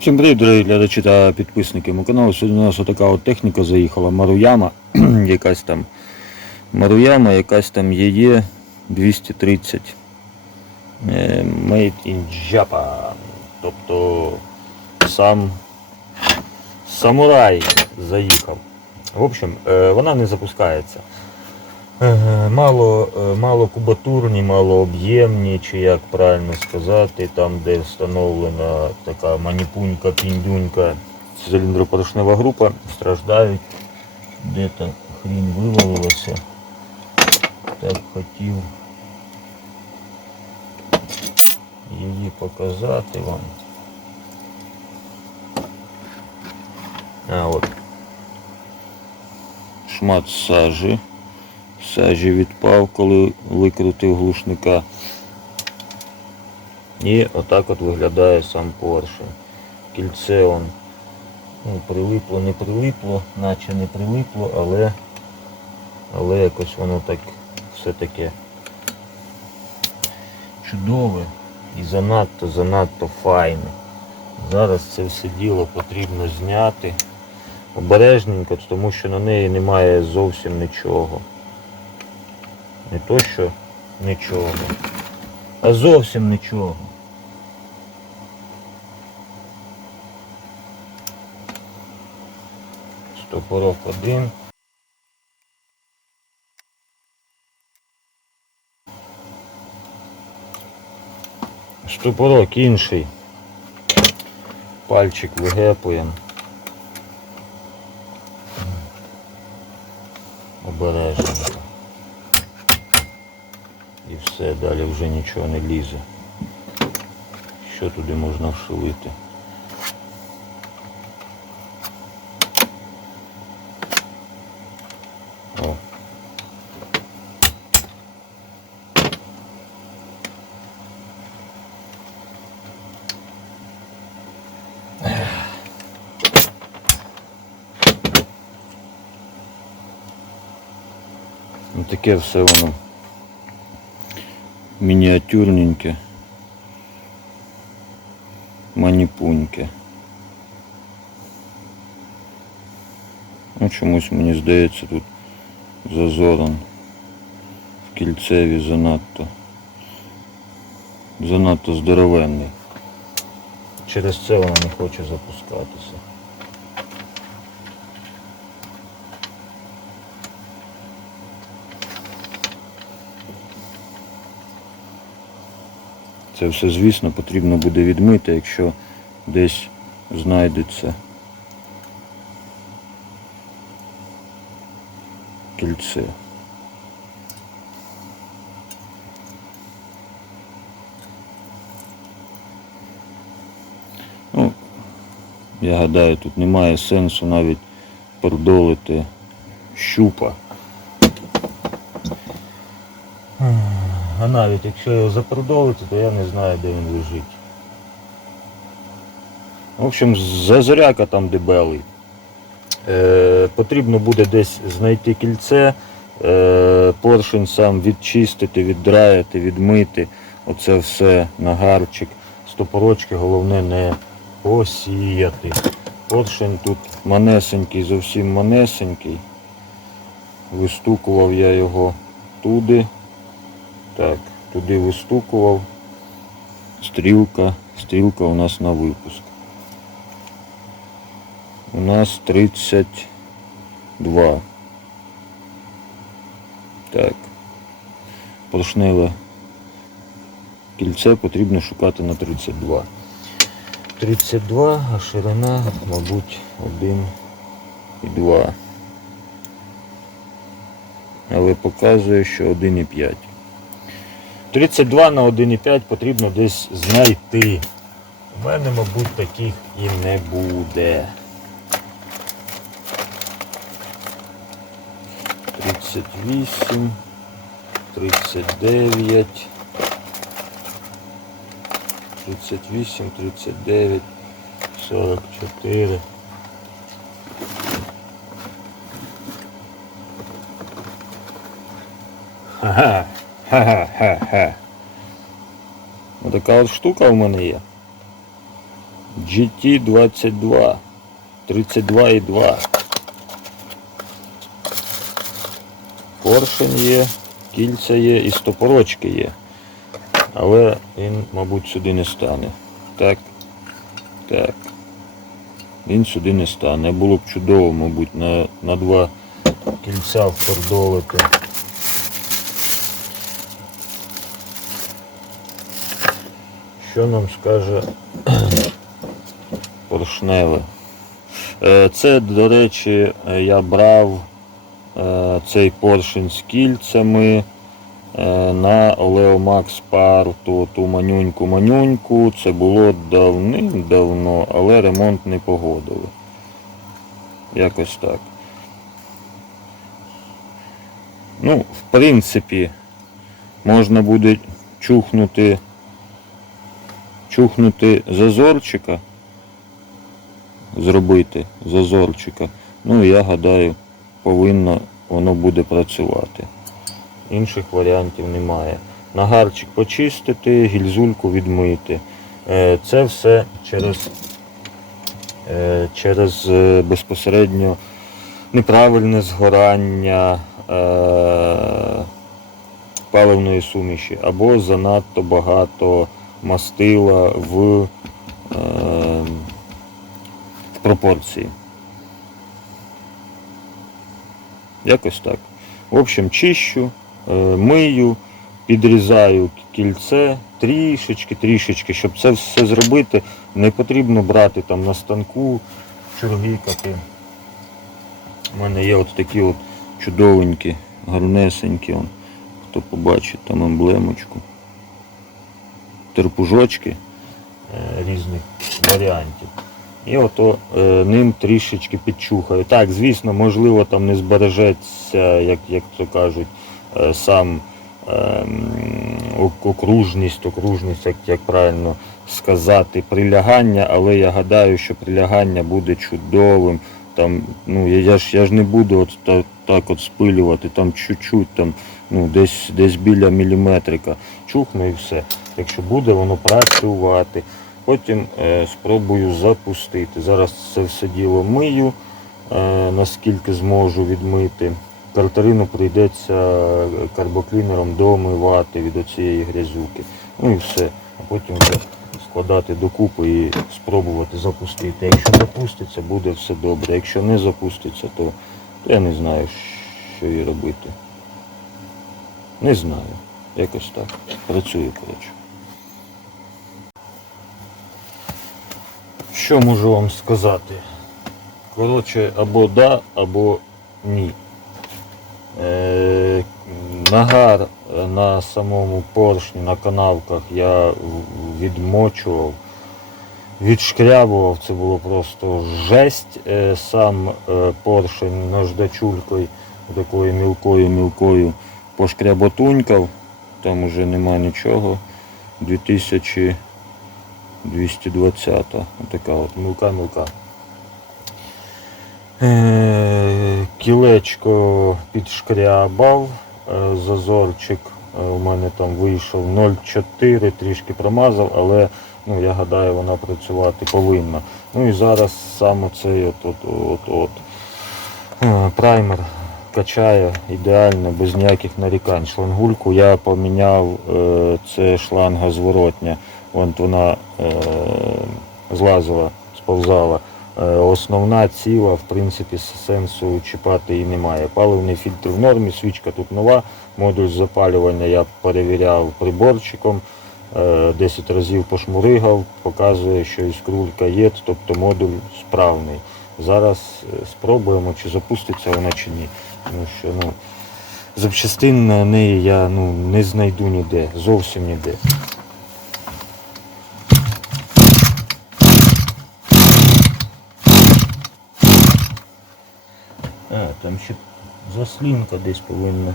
Всім привіт, дорогі глядачі та підписники мого каналу. Сьогодні у нас отака от техніка заїхала, Маруяма, якась там Маруяма, якась там ЄЄ 230 е, Made in Japan. Тобто сам самурай заїхав. В общем, е, вона не запускається. Мало, е, мало кубатурні, мало об'ємні, чи як правильно сказати, там де встановлена така маніпунька, піндюнька, циліндропорошнева група, страждають. Де то хрінь вивалилася. Так хотів її показати вам. А от. Шмат сажі сажі відпав, коли викрутив глушника. І отак от виглядає сам поршень. Кільце он ну, прилипло, не прилипло, наче не прилипло, але, але якось воно так все таке чудове і занадто, занадто файне. Зараз це все діло потрібно зняти обережненько, тому що на неї немає зовсім нічого. Не то що нічого, а зовсім нічого. Стопорок один. Стопорок інший. Пальчик вигепуємо. Обережненько. І все, далі вже нічого не лізе. Що туди можна вшилити? О. Ну, таке все воно мініатюрненьке, маніпуньке. Ну, чомусь мені здається тут зазором в кільцеві занадто. Занадто здоровенний. Через це вона не хоче запускатися. Це все, звісно, потрібно буде відмити, якщо десь знайдеться кільце. Ну, я гадаю, тут немає сенсу навіть продолити щупа. А навіть якщо його запродовити, то я не знаю, де він лежить. В общем, зазоряка там дебелий. Е, потрібно буде десь знайти кільце, е, поршень сам відчистити, віддраяти, відмити. Оце все нагарчик. Стопорочки головне не посіяти. Поршень тут манесенький, зовсім манесенький. Вистукував я його туди. Так, туди вистукував. Стрілка. Стрілка у нас на випуск. У нас 32. Так. Поршневе кільце потрібно шукати на 32. 32, а ширина, мабуть, 1 і 2. Але показує, що 1,5. 32 на 1,5 потрібно десь знайти. У мене, мабуть, таких і не буде. 38, 39, 38, 39, 44. Ха-ха, ха-ха-ха-ха. Отака от штука в мене є. GT22 32,2. Поршень є, кільця є і стопорочки є. Але він, мабуть, сюди не стане. Так. Так. Він сюди не стане. Було б чудово, мабуть, на, на два кільця втордолити. Що нам скаже поршневе? Е, Це, до речі, я брав е, цей поршень з кільцями е, на Олеомакс Пар, ту, ту манюньку-манюньку. Це було давним-давно, але ремонт не погодили. Якось так. Ну, в принципі, можна буде чухнути, чухнути зазорчика, зробити зазорчика. Ну, я гадаю, повинно воно буде працювати. Інших варіантів немає. Нагарчик почистити, гільзульку відмити. Е, Це все через, е, через е, безпосередньо неправильне згорання паливної суміші або занадто багато мастила в, е, в пропорції. Якось так. В общем, чищу, е, мию, підрізаю кільце трішечки, трішечки, щоб це все зробити, не потрібно брати там на станку, чургікати. У мене є от такі от чудовенькі, гарнесенькі, хто побачить там емблемочку. Терпужочки е, різних варіантів. І ото е, ним трішечки підчухаю. Так, звісно, можливо, там не збережеться, як, як то кажуть, е, сам е, м, ок- окружність, окружність, як, як правильно сказати, прилягання, але я гадаю, що прилягання буде чудовим. Там, ну, я, я, ж, я ж не буду от так, так от спилювати, там чуть-чуть, там, ну, десь, десь біля міліметрика. Чухну і все. Якщо буде воно працювати. Потім е, спробую запустити. Зараз це все діло мию, е, наскільки зможу відмити. Картарину прийдеться е, карбоклінером домивати від оцієї грязюки. Ну і все. А потім вже складати докупи і спробувати запустити. Якщо запуститься, буде все добре. Якщо не запуститься, то, то я не знаю, що і робити. Не знаю. Якось так. Працюю, коротше. Що можу вам сказати? Коротше, або да, або ні. Е, нагар на самому поршні, на канавках я відмочував, відшкрябував, це було просто жесть. Е, сам е, поршень наждачулькою, такою мілкою-мілкою пошкряботунькав, там уже нема нічого. 2000 220 така от мілка-мілка. Е, Кілечко підшкрябав, е, зазорчик е, у мене там вийшов 0,4, трішки промазав, але ну, я гадаю, вона працювати повинна. Ну і зараз саме цей от, от, от, от, е, праймер качає ідеально, без ніяких нарікань. Шлангульку я поміняв, е, це шланга зворотня. От вона е, злазила, сповзала. Е, основна ціла, в принципі, сенсу чіпати її немає. Паливний фільтр в нормі, свічка тут нова, модуль запалювання я перевіряв приборчиком, е, 10 разів пошмуригав, показує, що іскрулька є, тобто модуль справний. Зараз спробуємо, чи запуститься вона чи ні. Тому що ну, запчастин на неї я ну, не знайду ніде, зовсім ніде. А, там ще заслінка десь повинна.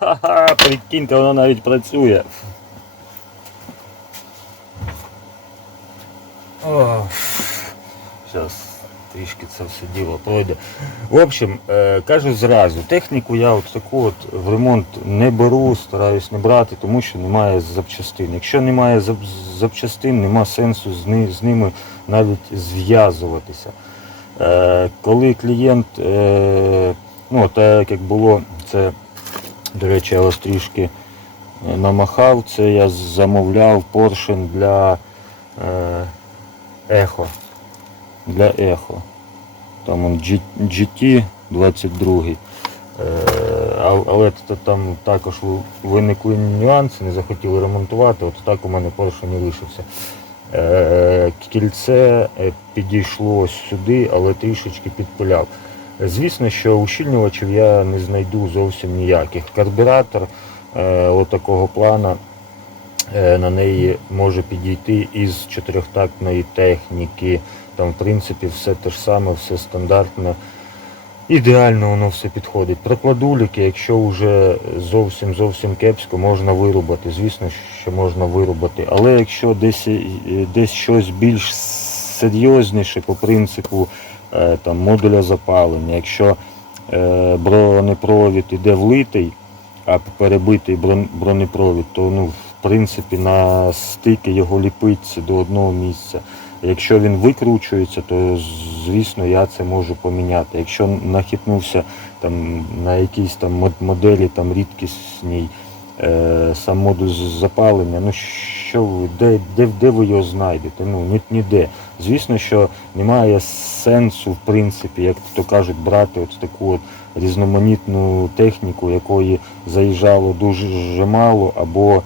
Ха-ха, прикиньте, воно навіть працює. Зараз трішки це все діло пройде. В общем, е, кажу зразу, техніку я от таку от в ремонт не беру, стараюсь не брати, тому що немає запчастин. Якщо немає запчастин, нема сенсу з ними навіть зв'язуватися. Е, коли клієнт, е, ну так як було, це до речі, я вас трішки е, намахав, це я замовляв поршень для е, ехо. Для ехо. Там он GT 22. Е, але там також виникли нюанси, не захотіли ремонтувати, от так у мене поршень лишився. Кільце підійшло сюди, але трішечки підпиляв. Звісно, що ущільнювачів я не знайду зовсім ніяких. Карбюратор е, отакого плана е, на неї може підійти із чотирьохтактної техніки. Там, в принципі, все те ж саме, все стандартно. Ідеально воно все підходить. Прокладуліки, якщо вже зовсім зовсім кепсько, можна вирубати. Звісно, що можна вирубати. Але якщо десь, е, десь щось більш серйозніше по принципу там, модуля запалення, якщо е, бронепровід іде влитий, а перебитий бронепровід, то ну, в принципі на стики його ліпиться до одного місця. Якщо він викручується, то звісно я це можу поміняти. Якщо нахитнувся там на якійсь там моделі там рідкісній е, сам модуль запалення, ну що ви, де, де, де ви його знайдете? Ну ні, ніде. Звісно, що немає сенсу, в принципі, як то кажуть, брати от таку от різноманітну техніку, якої заїжджало дуже мало, або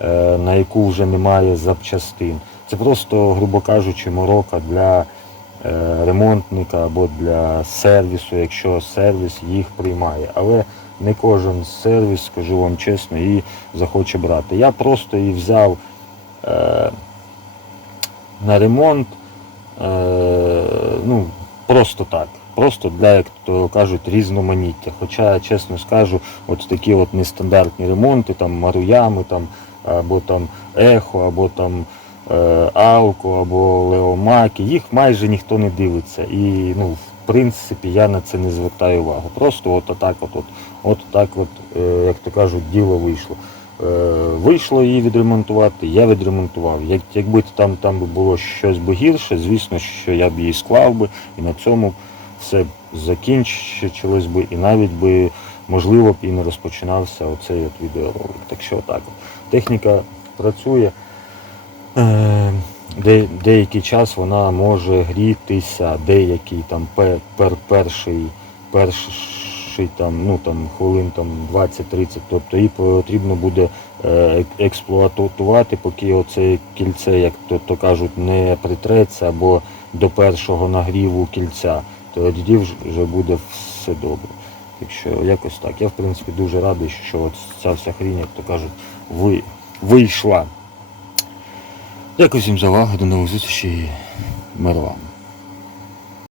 е, на яку вже немає запчастин. Це просто, грубо кажучи, морока для е, ремонтника або для сервісу, якщо сервіс їх приймає. Але не кожен сервіс, скажу вам чесно, і захоче брати. Я просто її взяв на ремонт, е, ну, просто так. Просто для, як то кажуть, різноманіття. Хоча, чесно скажу, от такі от нестандартні ремонти, там Маруями, там, або там Ехо, або там е, Алко, або Леомаки, їх майже ніхто не дивиться. І ну, в принципі я на це не звертаю увагу. Просто от так от, от, от так от, е, як то кажуть, діло вийшло. Е, Вийшло її відремонтувати, я відремонтував. Як, якби там, там було щось би гірше, звісно, що я б її склав би і на цьому все закінчилось би і навіть би, можливо, б і не розпочинався оцей от відеоролик. Так що так. Техніка працює. Е, де, деякий час вона може грітися, деякий там пер, пер, перший, перший там, ну, там, хвилин там, 20-30, тобто її потрібно буде е, експлуатувати, поки оце кільце, як то, то кажуть, не притреться або до першого нагріву кільця, то тоді вже буде все добре. Так якось так. Я в принципі дуже радий, що от ця вся хрінь, як то кажуть, ви, вийшла. Дякую всім за увагу, до нових зустрічей. Мир вам.